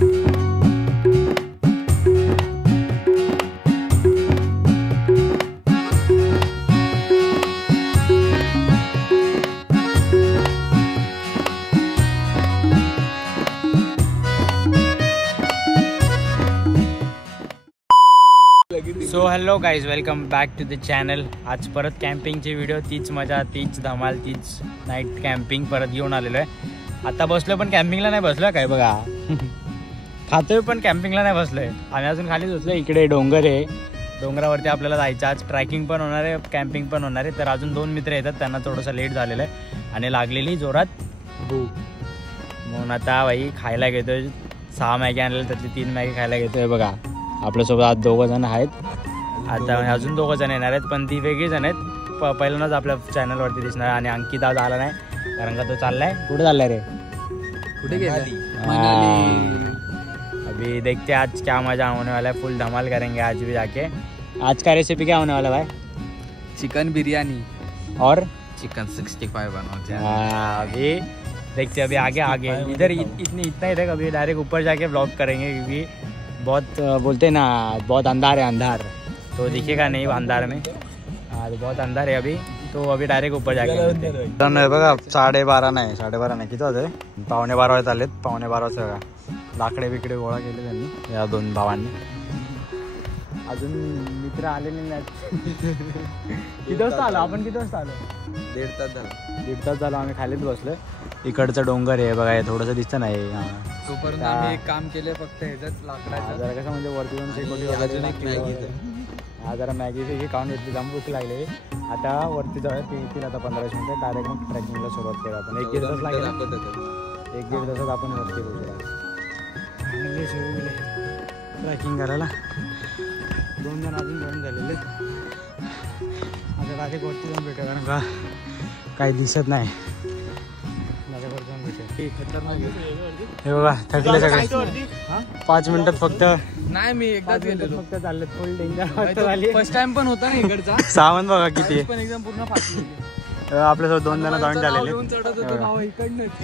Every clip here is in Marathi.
So hello guys, welcome back to the channel. आज परत कॅम्पिंगची व्हिडिओ, तीच मजा, तीच धमाल, तीच नाईट कॅम्पिंग परत घेऊन आलेलो आहे. आता बसलो पण कॅम्पिंगला नाही बसलो काय बघा. खातोय पण कॅम्पिंगला नाही बसलोय. आम्ही अजून खालीच बसलो. इकडे डोंगर आहे, डोंगरावरती आपल्याला जायचं. आज ट्रॅकिंग पण होणार आहे, कॅम्पिंग पण होणार आहे. तर अजून 2 मित्र येतात, त्यांना थोडंसं लेट झालेलं आहे आणि लागलेली जोरात भूक. म्हणून आता भाई खायला घेतोय. 6 मॅगी आणलेल्या, त्यातली 3 मॅगी खायला घेतोय. बघा आपल्यासोबत आज 2 जण आहेत. आता अजून 2 जण येणार आहेत, पण ती वेगळी जण आहेत. पहिल्यांदाच आपल्या चॅनलवरती दिसणार. आणि अंकित आज आला नाही, कारण का तो चाललाय. कुठे चाललाय रे? कुठे गेला? अभी देखते आज क्या मजा होने वाला है. फुल धमाल करेंगे आज भी जाके. आज का रेसिपी क्या होने वाला भाई? चिकन बिरयानी और चिकन 65 बनाते हैं. अभी देखते, अभी आगे आगे इधर इतना ही रहेगा. अभी डायरेक्ट ऊपर जाके ब्लॉग करेंगे, क्योंकि बहुत बोलते हैं ना, बहुत अंधार है. अंधार तो दिखेगा नहीं अंधार में. तो बहुत अंधार है अभी, तो अभी डायरेक्ट ऊपर जाके बघा. 12:30 नाही, 12:30 किती होते? 11:15 वाजता आलेत. 11:15 वाजता बघा लाकडे बिकडे गोळा केले त्यांनी, या 2 भावांनी. अजून मित्र आलेले नाहीत. किती वाजता आलो आपण? किती वाजता आलो? 1.5 तास झाला. 1.5 तास झाला आम्ही खालीच बसलोय. इकडचं डोंगर आहे बघा, हे थोडंसं दिसतं नाही. तोपर्यंत आम्ही एक काम केले, फक्त ह्याच लाकडाचं. जरा कसं म्हणजे वरती जाऊन शेकोटी वगैरे. हा जरा मॅगी फिगी खाऊन घेतली, जाम भूक लागली. आता वरती जाऊया, ते येतील आता 15 मिनिटं. डायरेक्ट मग ट्रेकिंगला सुरुवात केली आपण. 1-1.5 तास लागेल. 1-1.5 तासात आपण वरती पोहोचू. फायनली सुरू केले ट्रेकिंग करायला. 2 जण अजून जॉईन झालेले. आता डायरेक्ट वरती जाऊन भेटूया, कारण का काही दिसत नाही. हे बघा थकले सगळे. 5 मिनिटात फक्त. नाही, मी एकदाच गेलेलो. फक्त चालले. फुल डेंजर. फर्स्ट टाइम पण होता ना इकडचा. सावंत बघा किती पण एकदम पूर्ण फाटली. आपल्यासोबत 2 जण जॉईन झालेले.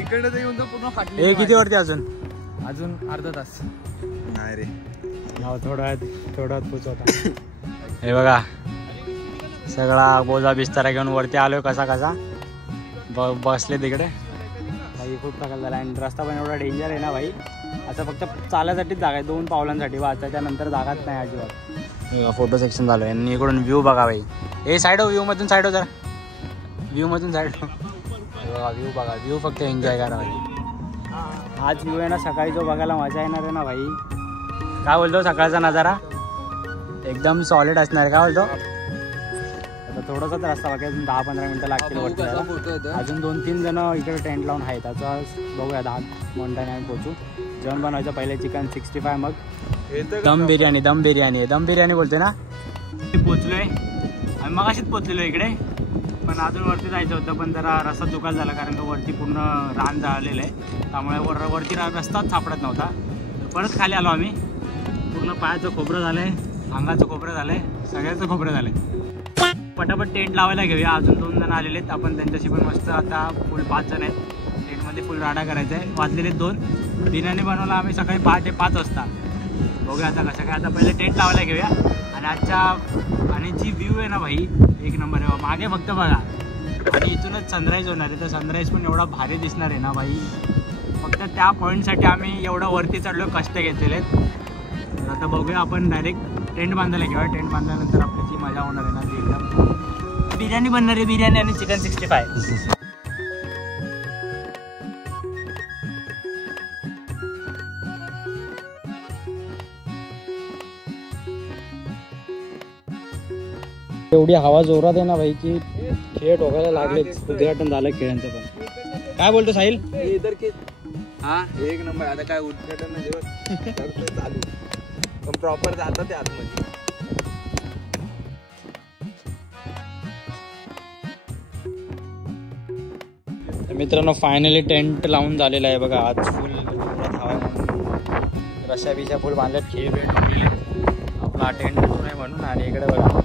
इकडनं तर येऊन पूर्ण फाटली. हे किती वरती अजून अर्धा तास. नाही रे, थोडा पोचवता. हे बघा सगळा बोजा बिस्तारा घेऊन वरती आलोय. कसा बसले तिकडे. भाई खूप टाकायला झाला. आणि रस्ता पण एवढा डेंजर आहे ना भाई. असं फक्त चालायसाठीच जागा आहे, 2 पावलांसाठी. वाचायच्या नंतर जागाच नाही अजिबात. फोटो सेक्शन झालं आणि इकडून व्ह्यू बघा भाई. हे साईड हो, व्ह्यू मधून साईड हो जरा. व्ह्यू मधून साईड हो. बघा व्ह्यू बघा. व्ह्यू फक्त एन्जॉय करा भाई. आज व्ह्यू आहे ना, सकाळी जो बघायला मजा येणार आहे ना भाई. काय बोलतो? सकाळचा नजारा एकदम सॉलिड असणार आहे. काय बोलतो? आता थोडासाच रस्ता बाकी, अजून 10-15 मिनिटं लागतील वरती जायला. अजून 2-3 जण इकडे टेंट लावून आहेत. त्याचा बघूया 10 मिनिटांनी आम्ही पोचू. जेवण बनवायचं पहिले चिकन 65, मग दम बिर्याणी बोलते ना. पोचलोय आम्ही, मगाशीच पोचलेलो इकडे. पण अजून वरती जायचं होतं, पण जरा रस्ता चुकायला झाला, कारण का वरती पूर्ण रान झालेलं आहे. त्यामुळे वरती रस्ताच सापडत नव्हता. परत खाली आलो आम्ही. पूर्ण पायाचं खोबरं झालंय, अंगाचं खोबरं झालंय, सगळ्याचं खोबरं झालंय. पटापट टेंट लावायला घेऊया. अजून 2 जण आलेले आहेत, आपण त्यांच्याशी पण मस्त. आता फुल 5 जण आहेत. टेंटमध्ये फुल राडा करायचा आहे. वाजलेले 2. बिर्याणी बनवला आम्ही सकाळी 5:30 वाजता. बघूया आता कसं काय. आता पहिले टेंट लावायला घेऊया. आणि जी व्ह्यू आहे ना भाई, 1 नंबर आहे. मागे फक्त बघा. आणि इथूनच सनराईज होणार आहे. तर सनराईज पण एवढा भारी दिसणार आहे ना भाई. फक्त त्या पॉईंटसाठी आम्ही एवढं वरती चढलो, कष्ट घेतलेले आहेत. आता बघूया आपण डायरेक्ट टेंट बांधायला घेऊया. टेंट बांधल्यानंतर आपली जी मजा होणार आहे ना, ती एकदम बिर्याणी बनणार आहे. बिर्याणी आणि चिकन 65. एवढी हवा जोरात आहे ना भाई, की खेळ ठोकायला लागलेच. उद्घाटन झालं खेळांचं पण. काय बोलतो साहिल? इधर की हा 1 नंबर. आता काय उद्घाटन चालू, पण प्रॉपर जातात ते आतमध्ये. मित्रांनो फायनली टेंट लावून झालेला आहे बघा. आज फुल जोरात हवा आहे म्हणून रश्या बिश्या फुल बांधल्यात. खेळ वेळ ठोकलेले आपला टेंट आहे म्हणून. आणि इकडे बघा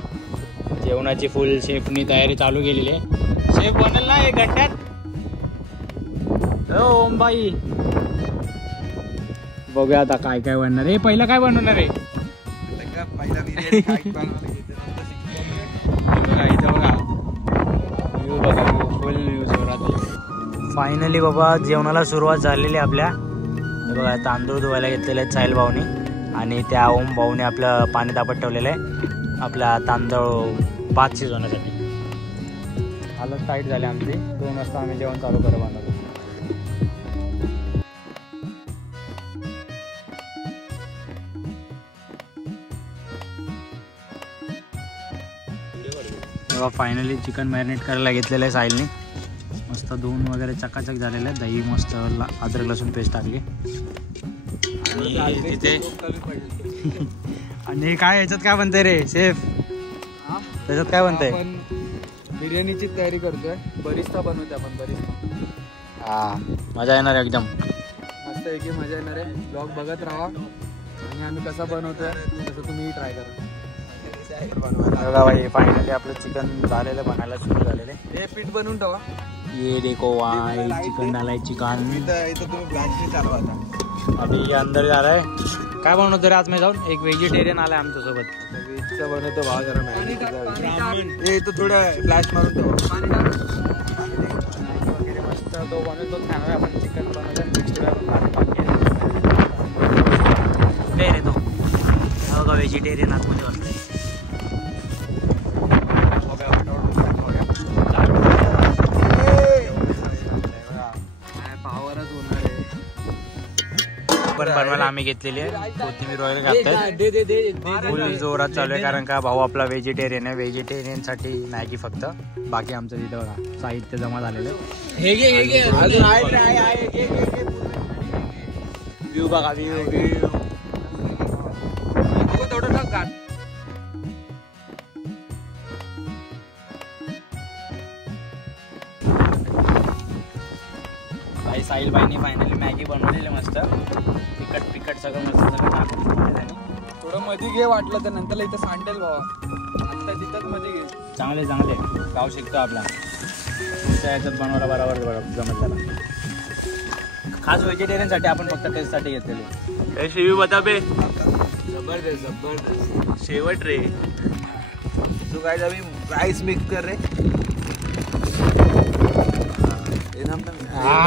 जेवणाची फुल शेफनी तयारी चालू केलेली आहे. शेफ बनेल ना 1 घंट्यात. ओम बाई बघूया आता काय काय बनणार आहे. पहिलं काय बनवणार आहे पहिला बिर्याणी काय बनवायला घेते बघा इथं बघा व्ह्यू बघा फुल व्ह्यू जोरात. फायनली बाबा जेवणाला सुरुवात झालेली आपल्या. हे बघा तांदूळ धुवायला घेतलेले आहेत साहिल भाऊनी आणि त्या ओम भाऊने आपलं पाणी तापत ठेवलेलं आहे आपला तांदूळ भात शिजवण्यासाठी. हालत टाईट झाली आमची. 2 वाजता आम्ही जेवण चालू करू बनवलं. तेव्हा फायनली चिकन मॅरिनेट करायला घेतलेलं आहे साहिलने. मस्त धुवून वगैरे चकाचक झालेलं आहे. दही मस्त अद्रक लसूण पेस्ट टाकली आणि तिथे आणि काय याच्यात काय बनतंय रे शेफ? त्याच्यात काय बनतंय? बिर्याणीची तयारी करतोय. बरिस्ता बनवतोय आपण. बरिस्ता हा मजा येणार आहे एकदम. मस्त पैकी मजा येणार आहे. ब्लॉग बघत राहा आणि आम्ही कसा बनवतोय तसं तुम्ही ट्राय करा. बघा भाई फायनली आपलं चिकन झालेलं बनायला सुरू झालेलं आहे. हे पीठ बनवून ठेवा. ये देखो भाई चिकन डाला है. चिकन इथं तुम्ही ब्लॅक चालवा आता. अभी ये अंदर जा रहा है. काय बनवतो रे आज मी जाऊन? एक व्हेजिटेरियन आलाय आमच्या सोबत. व्हेजचा बनवतो भाव जरा. हे इथं थोडं फ्लॅश मारून ठेवा. वगैरे मस्त तो बनवतो खाणार. आपण चिकन बनवतो 65 कुठे रे तो? बघा व्हेजिटेरियन आतमध्ये बसलाय. बनवायला आम्ही घेतलेली आहे. कोथिंबीर वगैरे घालतात. फुल जोरात चालू आहे कारण का भाऊ आपला व्हेजिटेरियन आहे. व्हेजिटेरियन साठी मॅगी फक्त. बाकी आमचं तिथं बघा साहित्य जमा झालेलं आहे. व्ह्यू बघा व्ह्यू. भाई साहिल भाईनी फायनली मॅगी बनवलेली मस्त. तिखट सगळं मस्त सगळं टाकून थोडं मध्ये घे वाटलं तर नंतर इथं सांडेल भावा. आता तिथंच मध्ये घे. चांगले गाव शिकतो आपला. तुमच्या याच्यात बनवायला बरोबर जमत झाला. खास व्हेजिटेरियन साठी आपण फक्त टेस्ट साठी घेतलेले. शिवी बता बे. जबरदस्त शेवट रे. तू काय अभी राइस मिक्स कर रे.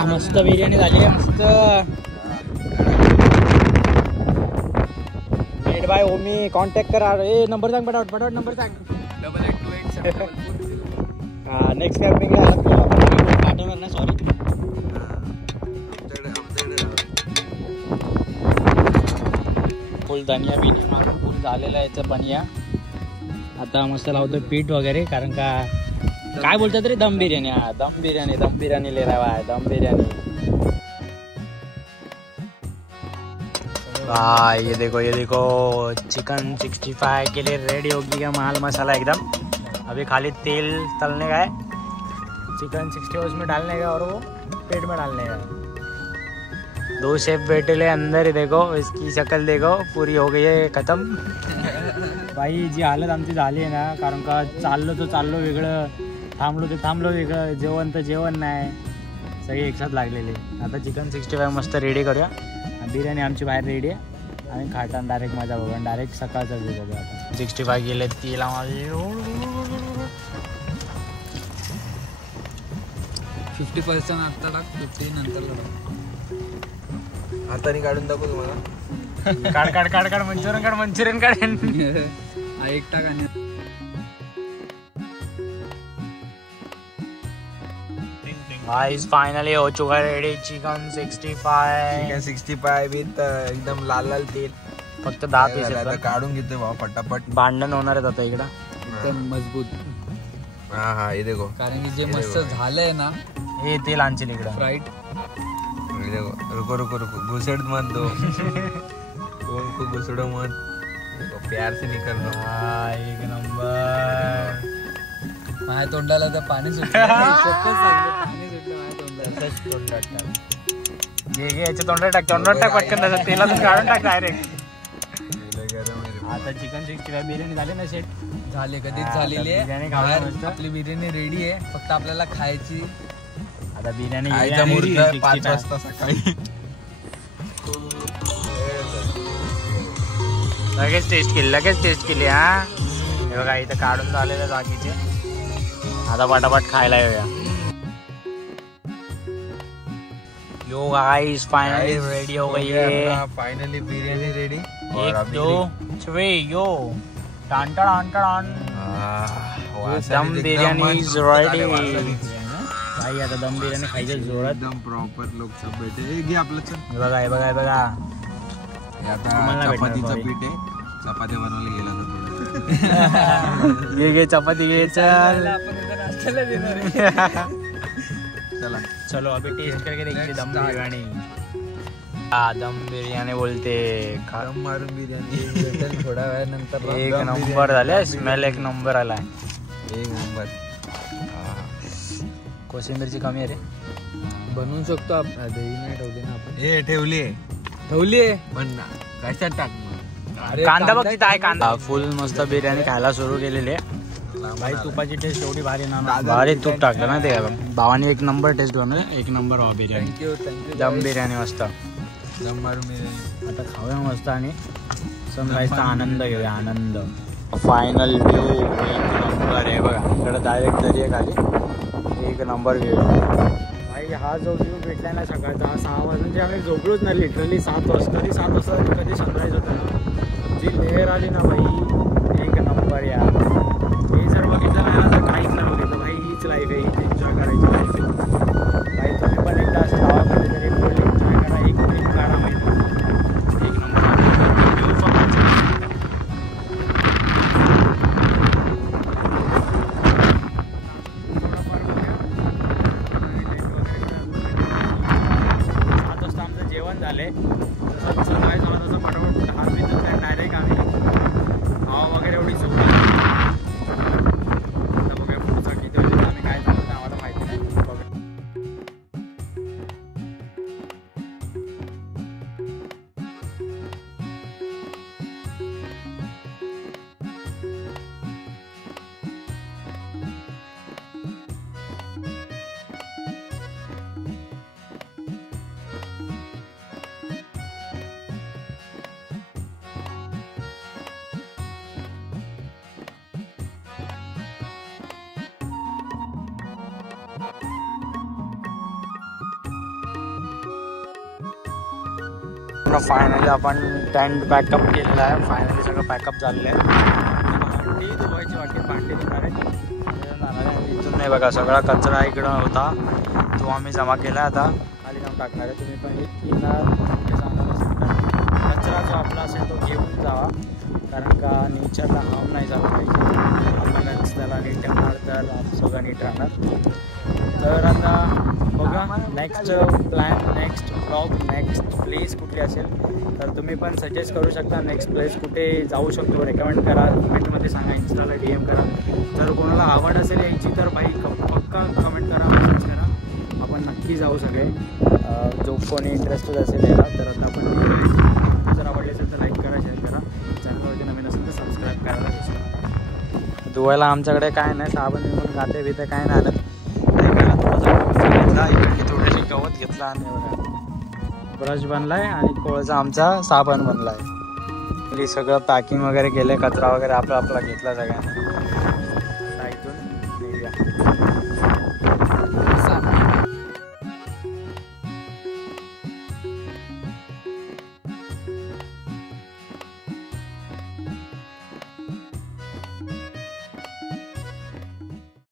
मस्त बिर्याणी झाली आहे. मस्त मेड बाय ओमी. कॉन्टॅक्ट करा. ए नंबर सांग पटापट नंबर सांग. 8828. नेक्स्ट कॅम्पिंगला पाठवणार ना. सॉरी फुल धनिया बिनी मारून फुल झालेला आहे याचं बनिया. आता मस्त लावतोय पीठ वगैरे कारण का काय बोलतात रे दम बिर्याणी. हा दम बिर्याणी ले रहा है. दम बिर्याणी. भाई ये देखो चिकन 65 के लिए रेडी हो गया माल मसाला एकदम. अभी खाली तेल तलने का है. चिकन 60 उसमें डालने का और वो पेट में डालने का. 2 शेफ बैठे ले अंदर. ही देखो इसकी शक्ल देखो पूरी हो गई है खत्म. भाई जी हालत आमची झाली आहे ना कारण का चाललो वेगळं, थांबलो ते थांबलो वेगळं, जेवण तर जेवण नाही, सगळे एकसाथ लागलेले. आता चिकन 65 मस्त रेडी करूया. बिर्याणी आमची बाहेर रेडी आहे आणि खाताना डायरेक्ट माझा बघा डायरेक्ट सकाळचा व्ह्यू बघूया. आता 65 गेले तिला माझे 50% आता टाक. 50 नंतर हाताने काढून दाखव तुम्हाला. काढ मंचुरियन काढ. एक टाक आणि गाइस फाइनली हो चुका है रेडी चिकन 65 विथ एकदम लाल लाल तेल. फक्त 10 पीस आता काढून घेतोय भाऊ फटाफट. भांडण होणार आहेत आता इकडं एकदम मजबूत. हा हे देखो कारण की जे मस्त झालंय ना हे तेल आणशील इकडं फ्राईड. रुको घुसड मत दो. को घुसडो मत. प्यार से निकलना. एक नंबर. माझ्या तोंडाला तर पाणी सुटलं. पाणी सुटलं माझ्या तोंडात. घे याच्या तोंडात टाक पटकन. तसं तेलातून काढून टाक डायरेक्ट. आता चिकन 65 बिर्याणी झाली ना सेट. झाले कधीच झालेली आहे. आपली बिर्याणी रेडी आहे. फक्त आपल्याला खायची. आता बिर्याणी 5 वाजता सकाळी. लगेच टेस्ट केली हा. हे बघा इथं काढून झालेले बाकीचे. आता पटापट खायला येऊया. यो गाइस फाइनली रेडी हो गई है. Finally biryani ready. 1 2 3 यो टान टान टान. दम बिर्याणी इज रेडी. भाई आता दम बिर्याणी खायची जोरात. एकदम प्रॉपर लोक सब बैठे. घे आपलं चल. हे बघा हे बघा हे बघा. आता चपातीचं पीठ आहे. चपाती बनवायला गेला तर घे चपाती घे चल. चला चलो अभी टेस्ट करके देखिए दम बिर्याणी. दम बिर्याणी बोलते. दम मारून बिर्याणी भेटेल थोड्या वेळानंतर. एक नंबर झाले. स्मेल एक नंबर आलाय. एक नंबर. कोशिंबीरची कमी आहे रे. बनवू शकतो आपण. दही नाही ठेवली ना आपण. हे ठेवली आहे पण कशात टाक. कांदा बघ तिथं आहे कांदा. फुल मस्त बिर्याणी खायला सुरू केलेली आहे. भाई तुपाची टेस्ट एवढी भारी ना. भारी तूप टाकलं ना ते भावानी. एक नंबर टेस्ट बनवलं. एक नंबर बिर्याणी. थँक्यू. दम बिर्याणी मस्त. दम मारून बिर्याणी आता खाऊया मस्त आणि सनराईजचा आनंद घेऊया. आनंद. फायनल व्ह्यू एक नंबर आहे बघा. इकडे डायरेक्ट दरी आहे खाली. एक नंबर व्ह्यू. भाई हा जो व्ह्यू भेटला ना सकाळचा 6 वाजता आम्ही झोपलोच नाही. लिटरली 7 वाजता. कधी 7 वाजता कधी सनराईज होता ना. जी लेअर आली ना भाई एक नंबर यार. हे जर बघितलं नाही तर काहीच नाही बघितलं भाई. हीच लाईफ आहे. हीच एन्जॉय करायची लाईफ आहे भाई. तुम्ही पण एकदा असं गावामध्ये तरी फुल एन्जॉय करा. एक ट्रिप काढा माहिती. एक नंबर. 7 वाजता आमचं जेवण झाले. जसं सकाळी झालं तसं पटापट हात बिंदून काय डायरेक्ट आम्ही हवा वगैरे एवढी झोप. आता बघूया पुढचा किती वाजता आम्ही काय झालं आम्हाला माहिती नाही. बघा फायनली आपण टेंट पॅकअप केलेला आहे. फायनली सगळं पॅकअप झालेलं आहे. भांडी धुवायची वाटते. भांडी धुणार आहे. इथून नाही बघा सगळा कचरा इकडं होता तो आम्ही जमा केला. आता खाली जाऊन टाकणार आहे. तुम्ही पण येणार जाणार असेल तर कचरा जो आपला असेल तो घेऊन जावा. कारण का नेचरला हार्म नाही झालं पाहिजे. आपल्याला त्याला नीट ठेवणार तर सगळं नीट राहणार. तर आता बघा next plan, next blog, next place कुठली असेल तर तुम्ही पण सजेस्ट करू शकता. नेक्स्ट प्लेस कुठे जाऊ शकतो रेकमेंड करा. कमेंटमध्ये सांगा. इंस्टाला DM करा. जर कोणाला आवड असेल यायची तर भाई पक्का कमेंट करा. मेसेज करा. आपण नक्की जाऊ सगळे. जो कोणी इंटरेस्टेड असेल याला तर आता आपण जर आवडले असेल तर लाईक करा, शेअर करा. चॅनलवरती नवीन असेल तर सबस्क्राईब करायला विसरू नका. धुवायला आमच्याकडे काय नाही. साबण बिबण गाते बिते काय नाही आलं. इकडे थोडेसे गवत घेतला आणि ब्रश बनलाय आणि कोळचा आमचा साबण बनलाय. सगळं पॅकिंग वगैरे केलंय. कचरा वगैरे आपला घेतला सगळ्यांनी.